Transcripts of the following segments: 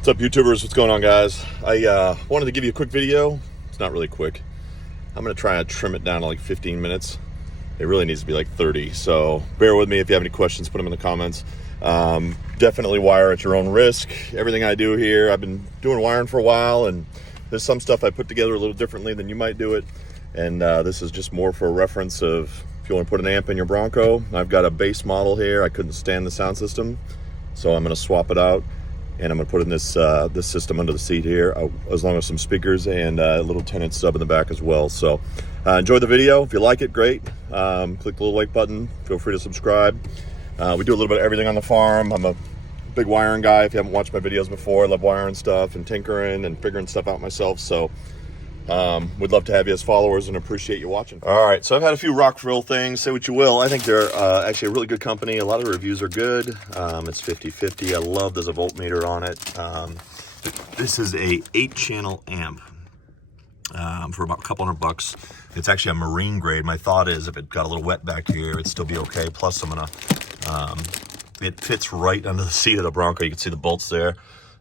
What's up, YouTubers? What's going on, guys? I wanted to give you a quick video. It's not really quick. I'm going to try and trim it down to like 15 minutes. It really needs to be like 30, so bear with me. If you have any questions, put them in the comments. Definitely wire at your own risk. Everything I do here, I've been doing wiring for a while, and there's some stuff I put together a little differently than you might do it. And this is just more for a reference of if you want to put an amp in your Bronco. I've got a base model here. I couldn't stand the sound system, so I'm going to swap it out. And I'm going to put in this this system under the seat here, as long as some speakers and a little 10-inch sub in the back as well. So enjoy the video. If you like it, great. Click the little like button. Feel free to subscribe. We do a little bit of everything on the farm. I'm a big wiring guy. If you haven't watched my videos before, I love wiring stuff and tinkering and figuring stuff out myself. So we'd love to have you as followers and appreciate you watching. All right, so I've had a few Rockville things. Say what you will. I think they're actually a really good company. A lot of the reviews are good. It's 50/50. I love there's a voltmeter on it. This is a 8-channel amp for about a couple $100. It's actually a marine grade. My thought is if it got a little wet back here, it'd still be okay. Plus, I'm gonna it fits right under the seat of the Bronco. You can see the bolts there.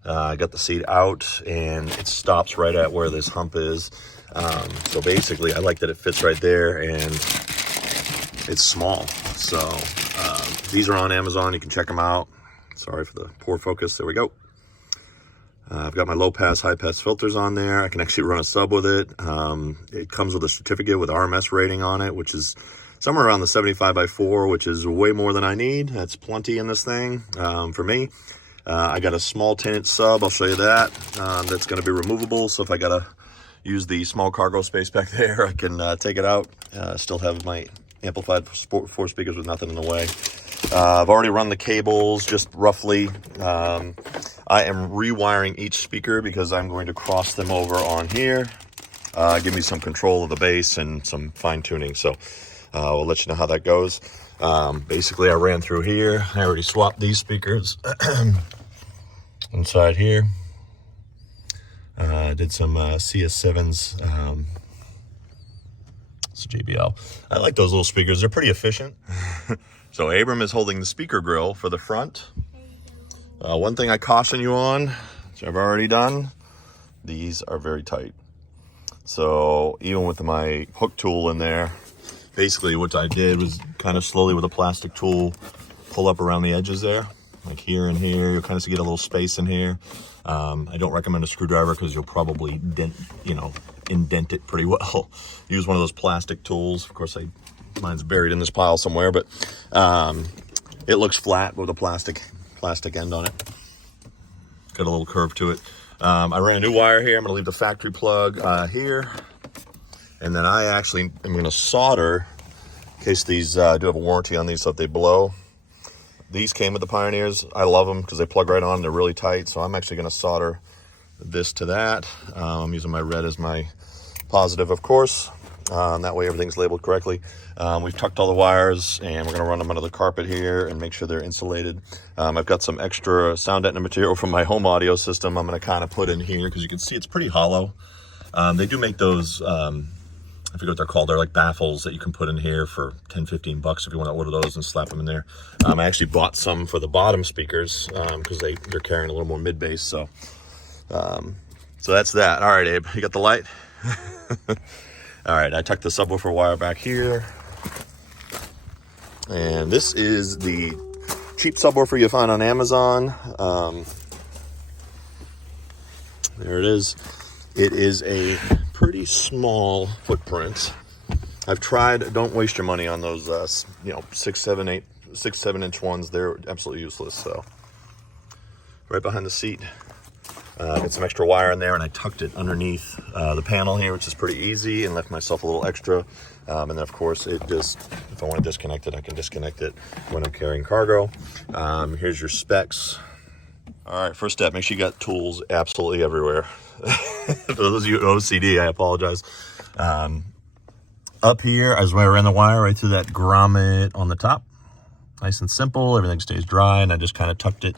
I got the seat out and it stops right at where this hump is. So basically I like that it fits right there and it's small. So these are on Amazon. You can check them out. Sorry for the poor focus. There we go. I've got my low pass, high pass filters on there. I can actually run a sub with it. It comes with a certificate with RMS rating on it, which is somewhere around the 75/4, which is way more than I need. That's plenty in this thing for me. I got a small 10-inch sub. I'll show you that. That's going to be removable. So if I got to use the small cargo space back there, I can take it out. Still have my amplified 4 speakers with nothing in the way. I've already run the cables just roughly. I am rewiring each speaker because I'm going to cross them over on here. Give me some control of the bass and some fine tuning. So we'll let you know how that goes. Basically I ran through here. I already swapped these speakers inside here. Did some CS7s. It's JBL. I like those little speakers. They're pretty efficient. So Abram is holding the speaker grill for the front. One thing I caution you on, which I've already done, these are very tight. So even with my hook tool in there, basically what I did was kind of slowly with a plastic tool pull up around the edges there, like here and here. You'll kind of get a little space in here. I don't recommend a screwdriver because you'll probably indent it pretty well. Use one of those plastic tools. Of course, mine's buried in this pile somewhere, but it looks flat with a plastic end on it. Got a little curve to it. I ran a new wire here. I'm going to leave the factory plug here. And then I actually am going to solder, in case these do have a warranty on these, so if they blow. These came with the Pioneers. I love them because they plug right on. They're really tight. So I'm actually going to solder this to that. I'm using my red as my positive, of course. That way everything's labeled correctly. We've tucked all the wires and we're going to run them under the carpet here and make sure they're insulated. I've got some extra sound deadening material from my home audio system I'm going to kind of put in here because you can see it's pretty hollow. They do make those, I forget what they're called. They're like baffles that you can put in here for 10-15 bucks if you want to order those and slap them in there. I actually bought some for the bottom speakers because they're carrying a little more mid-bass. So that's that. All right, Abe, you got the light? All right, I tucked the subwoofer wire back here. And this is the cheap subwoofer you find on Amazon. There it is. It is a pretty small footprint. I've tried. Don't waste your money on those 6-7-inch ones. They're absolutely useless. So right behind the seat, got some extra wire in there, and I tucked it underneath the panel here, which is pretty easy, and left myself a little extra. And then of course if I want to disconnect it, I can disconnect it when I'm carrying cargo. Here's your specs. All right, first step, make sure you got tools absolutely everywhere. For those of you OCD, I apologize. Up here, as I ran the wire right through that grommet on the top. Nice and simple, everything stays dry, and I just kind of tucked it.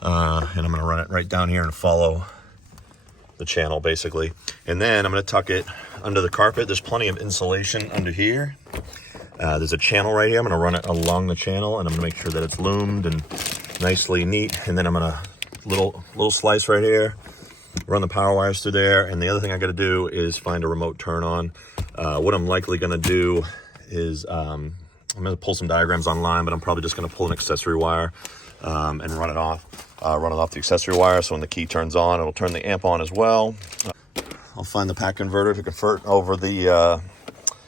And I'm gonna run it right down here and follow the channel, basically. And then I'm gonna tuck it under the carpet. There's plenty of insulation under here. There's a channel right here. I'm gonna run it along the channel, and I'm gonna make sure that it's loomed and nicely neat. And then I'm gonna little slice right here. Run the power wires through there, and the other thing I got to do is find a remote turn on. What I'm likely going to do is I'm going to pull some diagrams online, but I'm probably just going to pull an accessory wire and run it off the accessory wire. So when the key turns on, it'll turn the amp on as well. I'll find the pack converter to convert over the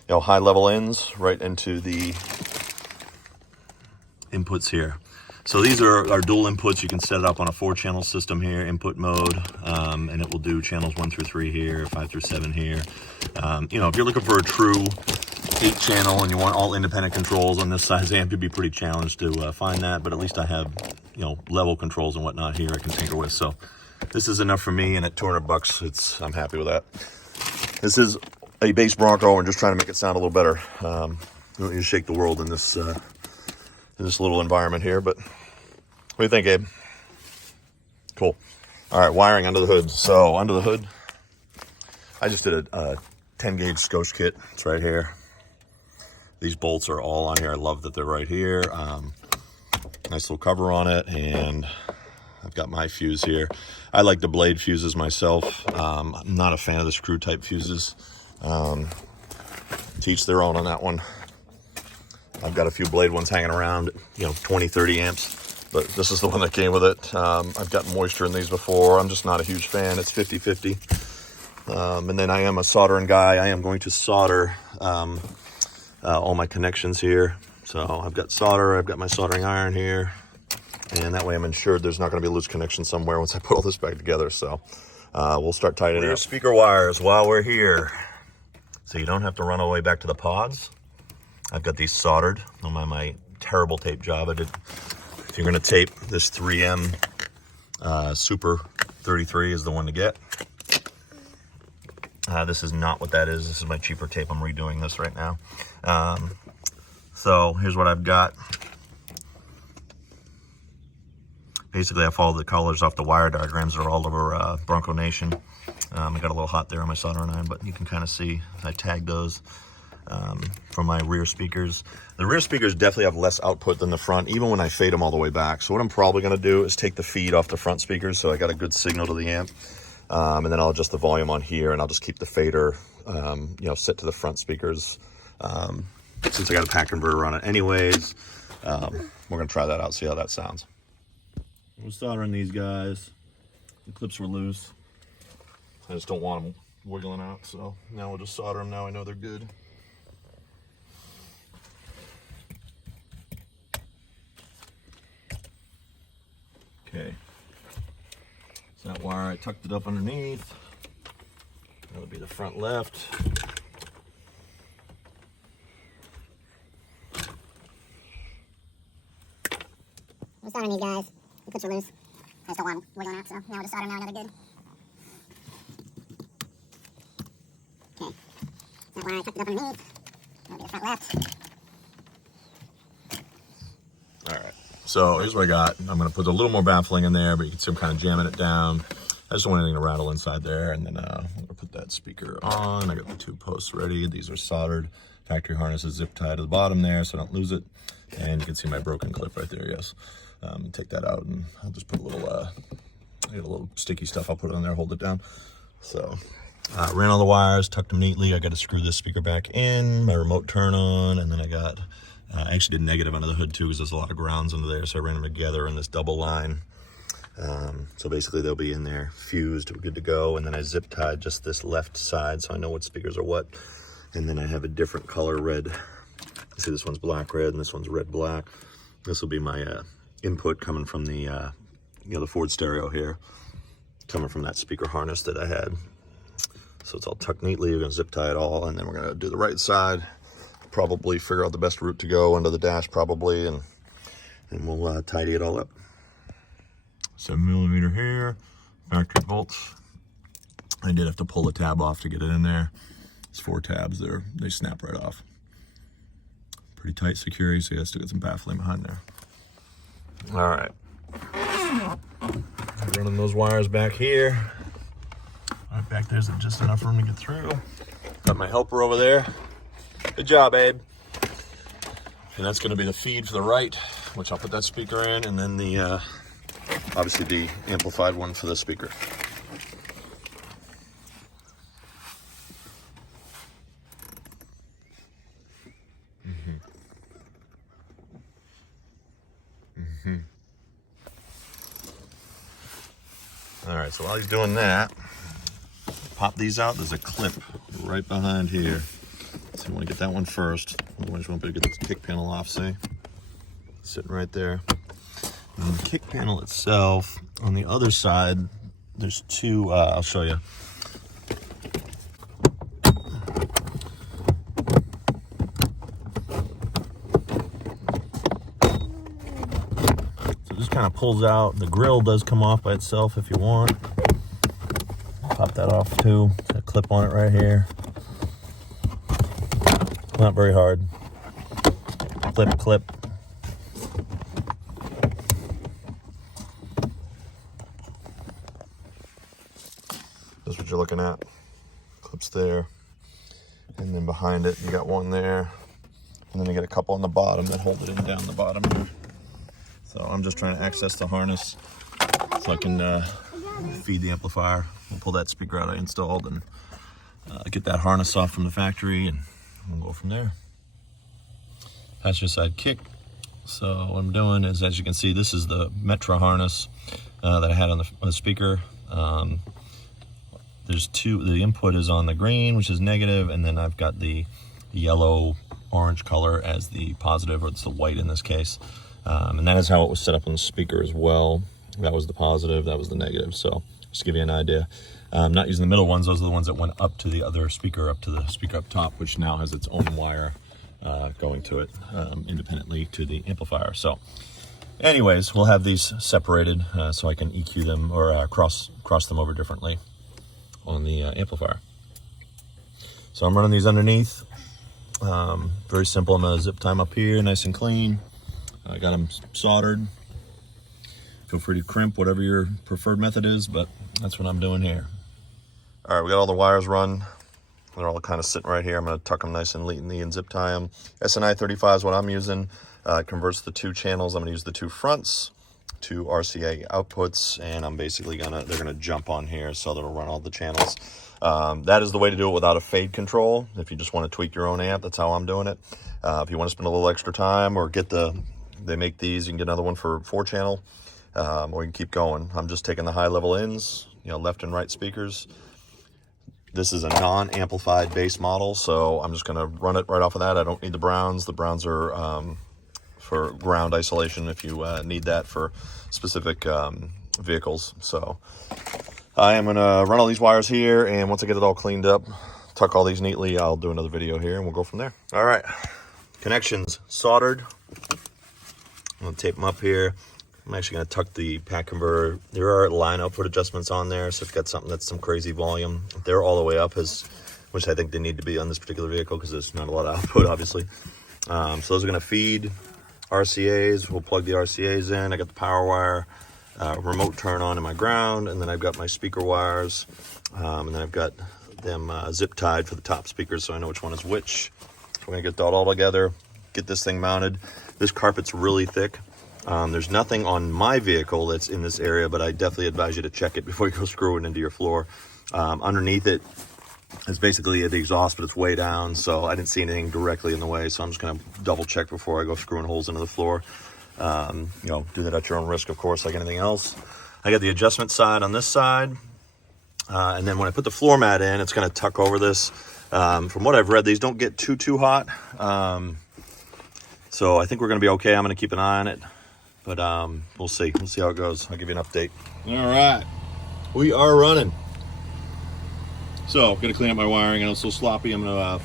high level ends right into the inputs here. So these are our dual inputs. You can set it up on a 4-channel system here, input mode, and it will do channels 1 through 3 here, 5 through 7 here. If you're looking for a true 8-channel and you want all independent controls on this size amp, you'd be pretty challenged to find that, but at least I have, level controls and whatnot here I can tinker with. So this is enough for me, and at $200, I'm happy with that. This is a Base Bronco, and just trying to make it sound a little better. You don't need to shake the world in this little environment here, but what do you think, Abe? Cool. All right, wiring under the hood. So under the hood, I just did a 10 gauge Scotch kit. It's right here. These bolts are all on here. I love that they're right here. Nice little cover on it, and I've got my fuse here. I like the blade fuses myself. I'm not a fan of the screw type fuses. Teach their own on that one. I've got a few blade ones hanging around, 20, 30 amps, but this is the one that came with it. I've gotten moisture in these before. I'm just not a huge fan. It's 50-50. And then I am a soldering guy. I am going to solder all my connections here. So I've got solder, I've got my soldering iron here, and that way I'm ensured there's not going to be a loose connection somewhere once I put all this back together. So we'll start tightening up. Speaker wires while we're here, so you don't have to run all the way back to the pods. I've got these soldered on my terrible tape job. If you're going to tape, this 3M Super 33 is the one to get. This is not what that is. This is my cheaper tape. I'm redoing this right now. So here's what I've got. Basically, I followed the colors off the wire diagrams that are all over Bronco Nation. I got a little hot there on my soldering iron, but you can kind of see I tagged those for my rear speakers. The rear speakers definitely have less output than the front, even when I fade them all the way back. So what I'm probably going to do is take the feed off the front speakers, so I got a good signal to the amp, and then I'll adjust the volume on here, and I'll just keep the fader, set to the front speakers. Since I got a pack converter on it anyways, we're going to try that out, see how that sounds. We're soldering these guys. The clips were loose. I just don't want them wiggling out, so now we'll just solder them. Now I know they're good. Okay, so that wire, I tucked it up underneath. That would be the front left. We're soldering these guys. The clips are loose. I just don't want them wiggling out, so now we'll just solder them. Now I know they're good. Okay, that wire, I tucked it up underneath. That'll be the front left. All right. So here's what I got. I'm going to put a little more baffling in there, but you can see I'm kind of jamming it down. I just don't want anything to rattle inside there. And then I'm going to put that speaker on. I got the 2 posts ready. These are soldered. Factory harness is zip tied to the bottom there so I don't lose it. And you can see my broken clip right there, yes. Take that out, and I'll just put a little, I got a little sticky stuff. I'll put it on there, hold it down. So ran all the wires, tucked them neatly. I got to screw this speaker back in, my remote turn on, and then I got... I actually did negative under the hood too, because there's a lot of grounds under there, so I ran them together in this double line. So basically they'll be in there fused, we're good to go. And then I zip tied just this left side so I know what speakers are what. And then I have a different color red. See, this one's black red and this one's red black. This will be my input coming from the the Ford stereo here, coming from that speaker harness that I had. So it's all tucked neatly. We're gonna zip tie it all, and then we're gonna do the right side. Probably figure out the best route to go under the dash probably, and we'll tidy it all up. 7mm here, factory bolts. I did have to pull the tab off to get it in there. It's 4 tabs there, they snap right off. Pretty tight security, so you have to get some baffling behind there. All right, running those wires back here. Right back there's just enough room to get through. Got my helper over there. Good job, Abe. And that's going to be the feed for the right, which I'll put that speaker in, and then the obviously the amplified one for the speaker. All right, so while he's doing that, pop these out. There's a clip right behind here. So you want to get that one first. Otherwise, you won't be able to get this kick panel off, see? Sitting right there. And the kick panel itself, on the other side, there's two, I'll show you. So it just kind of pulls out. The grill does come off by itself if you want. Pop that off too. Got a clip on it right here. Not very hard. Clip, clip. That's what you're looking at. Clips there. And then behind it, you got one there. And then you get a couple on the bottom that hold it in down the bottom here. So I'm just trying to access the harness so I can feed the amplifier. We'll pull that speaker out I installed and get that harness off from the factory, and we'll go from there. Passenger side kick. So what I'm doing is, as you can see, this is the Metra harness that I had on the speaker. There's two. The input is on the green, which is negative, and then I've got the yellow orange color as the positive, or it's the white in this case. And that is how it was set up on the speaker as well. That was the positive, that was the negative. So just to give you an idea. I'm not using the middle ones. Those are the ones that went up to the other speaker, up to the speaker up top, which now has its own wire going to it independently to the amplifier. So anyways, we'll have these separated so I can EQ them or cross them over differently on the amplifier. So I'm running these underneath. Very simple. I'm gonna zip tie them up here, nice and clean. I got them soldered. Feel free to crimp, whatever your preferred method is, but that's what I'm doing here. All right, we got all the wires run. They're all kind of sitting right here. I'm gonna tuck them nice and neatly and zip tie them. SNI 35 is what I'm using. Converts the two channels. I'm gonna use the two fronts, two RCA outputs, and I'm basically they're gonna jump on here, so that'll run all the channels. That is the way to do it without a fade control. If you just want to tweak your own amp, that's how I'm doing it. If you want to spend a little extra time or they make these, you can get another one for 4-channel, or you can keep going. I'm just taking the high level ins, left and right speakers. This is a non-amplified bass model, so I'm just gonna run it right off of that. I don't need the browns. The browns are for ground isolation if you need that for specific vehicles. So I am gonna run all these wires here, and once I get it all cleaned up, tuck all these neatly, I'll do another video here and we'll go from there. All right, connections soldered. I'm gonna tape them up here. I'm actually gonna tuck the pack converter. There are line output adjustments on there, so if you've got something that's some crazy volume, they're all the way up, which I think they need to be on this particular vehicle because there's not a lot of output, obviously. So those are gonna feed RCAs. We'll plug the RCAs in. I got the power wire, remote turn on in my ground, and then I've got my speaker wires, and then I've got them zip tied for the top speakers, so I know which one is which. So we're gonna get that all together, get this thing mounted. This carpet's really thick. There's nothing on my vehicle that's in this area, but I definitely advise you to check it before you go screw it into your floor. Underneath it is basically the exhaust, but it's way down, so I didn't see anything directly in the way, so I'm just gonna double check before I go screwing holes into the floor. Do that at your own risk, of course, like anything else. I got the adjustment side on this side, and then when I put the floor mat in, it's gonna tuck over this. From what I've read, these don't get too hot, so I think we're gonna be okay. I'm gonna keep an eye on it, but we'll see how it goes. I'll give you an update. All right, we are running. So I'm gonna clean up my wiring. I know it's so sloppy. I'm gonna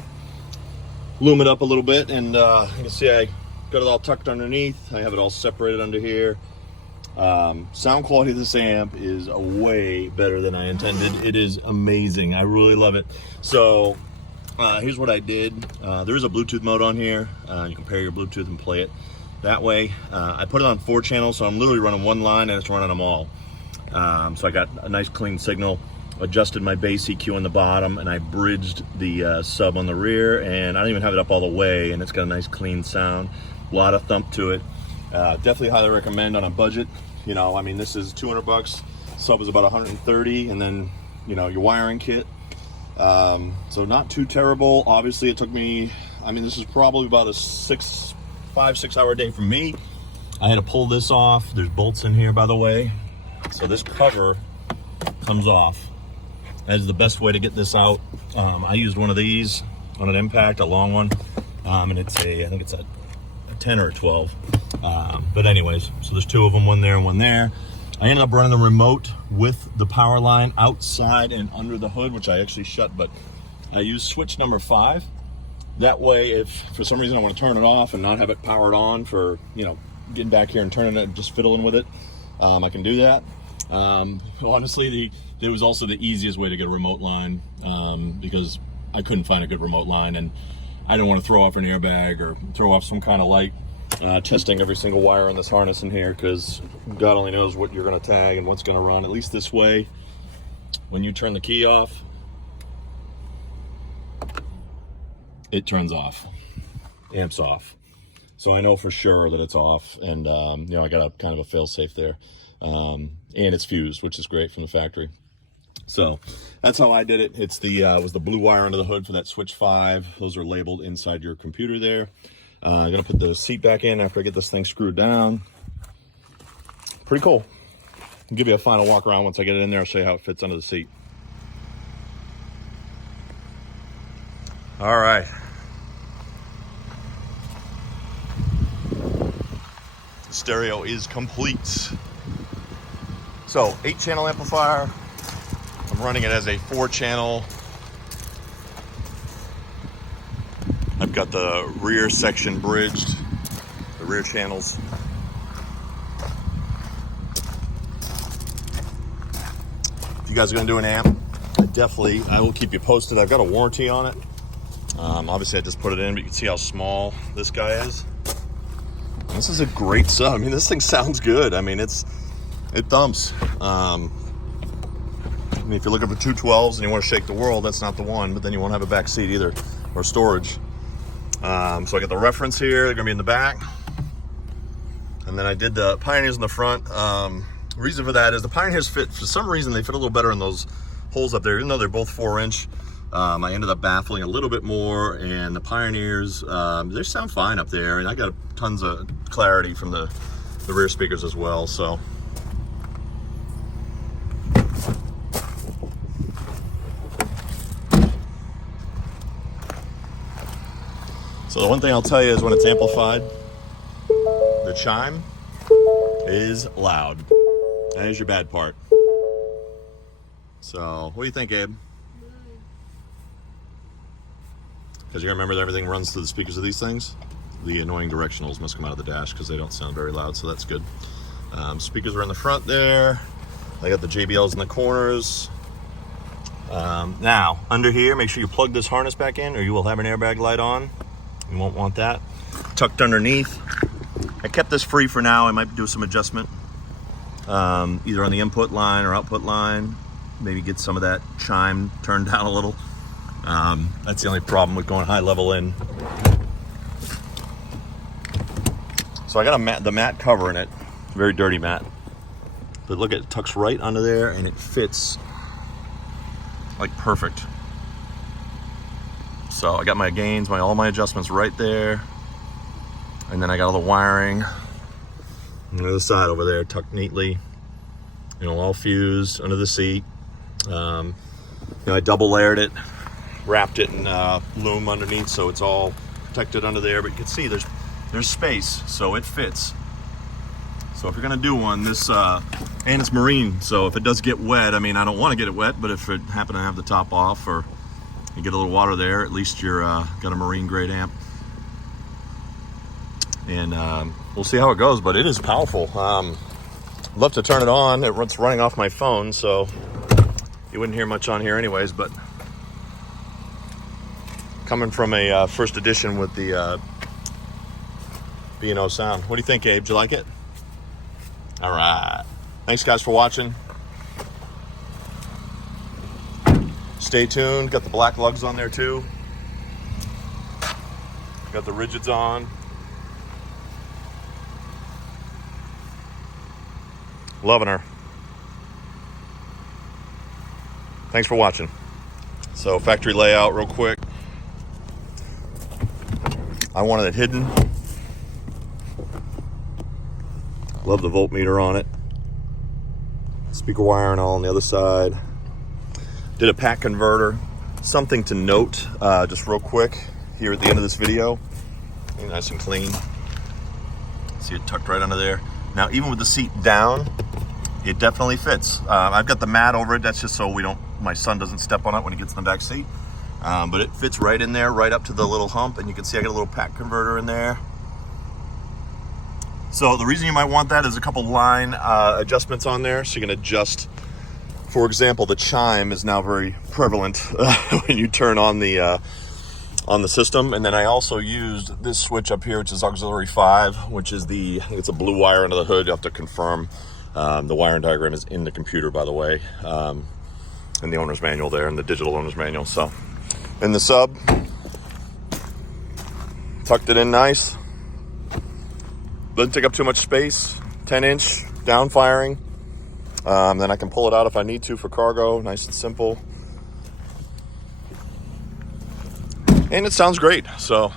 loom it up a little bit, and you can see I got it all tucked underneath. I have it all separated under here. Sound quality of this amp is way better than I intended. It is amazing. I really love it. So here's what I did. There is a Bluetooth mode on here. You can pair your Bluetooth and play it that way. I put it on 4 channels, so I'm literally running one line and it's running them all. So I got a nice clean signal. Adjusted my bass EQ on the bottom, and I bridged the sub on the rear, and I don't even have it up all the way, and it's got a nice clean sound. A lot of thump to it. Definitely highly recommend on a budget. You know, I mean, this is 200 bucks. Sub is about 130, and then, you know, your wiring kit. So not too terrible. Obviously, it took me, I mean, this is probably about a 5-6 hour day for me. I had to pull this off. There's bolts in here, by the way. So this cover comes off. That is the best way to get this out. I used one of these on an impact, a long one. And it's I think it's a 10 or a 12. But anyways, so there's two of them, one there and one there. I ended up running the remote with the power line outside and under the hood, which I actually shut, but I used switch number 5. That way, if for some reason I want to turn it off and not have it powered on for, you know, getting back here and turning it and just fiddling with it, I can do that. Honestly, it was also the easiest way to get a remote line, because I couldn't find a good remote line, and I didn't want to throw off an airbag or throw off some kind of light. Testing every single wire in this harness in here, because God only knows what you're going to tag and what's going to run. At least this way, when you turn the key off, it turns off, amps off. So I know for sure that it's off, and you know, I got a kind of a fail safe there, and it's fused, which is great from the factory. So that's how I did it. It's the was the blue wire under the hood for that switch 5. Those are labeled inside your computer there. I'm gonna put the seat back in after I get this thing screwed down. Pretty cool. I'll give you a final walk around once I get it in there. I'll show you how it fits under the seat. All right. The stereo is complete. So 8-channel amplifier. I'm running it as a 4-channel. I've got the rear section bridged, the rear channels. If you guys are gonna do an amp, I will keep you posted. I've got a warranty on it. Obviously I just put it in, but you can see how small this guy is. And this is a great sub. I mean, this thing sounds good. I mean, it thumps. I mean, if you're looking for 212s and you want to shake the world, that's not the one, but then you won't have a back seat either, or storage. So I got the reference here, they're gonna be in the back. And then I did the Pioneers in the front. Reason for that is the Pioneers fit, for some reason, they fit a little better in those holes up there, even though they're both 4-inch. I ended up baffling a little bit more, and the Pioneers, they sound fine up there, and I got tons of clarity from the rear speakers as well, so. So the one thing I'll tell you is when it's amplified, the chime is loud. That is your bad part. So, what do you think, Abe? Because you remember that everything runs through the speakers of these things? The annoying directionals must come out of the dash because they don't sound very loud, so that's good. Speakers are in the front there. I got the JBLs in the corners. Now, under here, make sure you plug this harness back in or you will have an airbag light on. You won't want that. Tucked underneath. I kept this free for now. I might do some adjustment, either on the input line or output line. Maybe get some of that chime turned down a little. That's the only problem with going high level in. So I got the matte cover in it, very dirty matte. But look, it tucks right under there and it fits like perfect. So I got my gains, all my adjustments right there. And then I got all the wiring on the other side over there, tucked neatly, you know, all fused under the seat. You know, I double layered it, wrapped it in loom underneath, so it's all protected under there. But you can see there's space, so it fits. So if you're gonna do one, this and it's marine, so if it does get wet, I mean, I don't want to get it wet, but if it happen to have the top off or you get a little water there, at least you're got a marine grade amp. And we'll see how it goes, but it is powerful. I'd love to turn it on. It's running off my phone, so you wouldn't hear much on here anyways, but coming from a first edition with the B&O sound. What do you think, Abe? Do you like it? All right. Thanks, guys, for watching. Stay tuned. Got the black lugs on there, too. Got the rigids on. Loving her. Thanks for watching. So factory layout real quick. I wanted it hidden. Love the voltmeter on it. Speaker wiring all on the other side. Did a pack converter. Something to note, just real quick, here at the end of this video. Nice and clean. See it tucked right under there. Now, even with the seat down, it definitely fits. I've got the mat over it. That's just so my son doesn't step on it when he gets in the back seat. But it fits right in there, right up to the little hump. And you can see I got a little pack converter in there. So the reason you might want that is a couple line adjustments on there. So you can adjust, for example, the chime is now very prevalent when you turn on the system. And then I also used this switch up here, which is auxiliary 5, which is I think it's a blue wire under the hood. You have to confirm. The wiring diagram is in the computer, by the way, in the owner's manual there, in the digital owner's manual. So in the sub, tucked it in nice. Doesn't take up too much space. 10-inch down firing. Then I can pull it out if I need to for cargo. Nice and simple. And it sounds great. So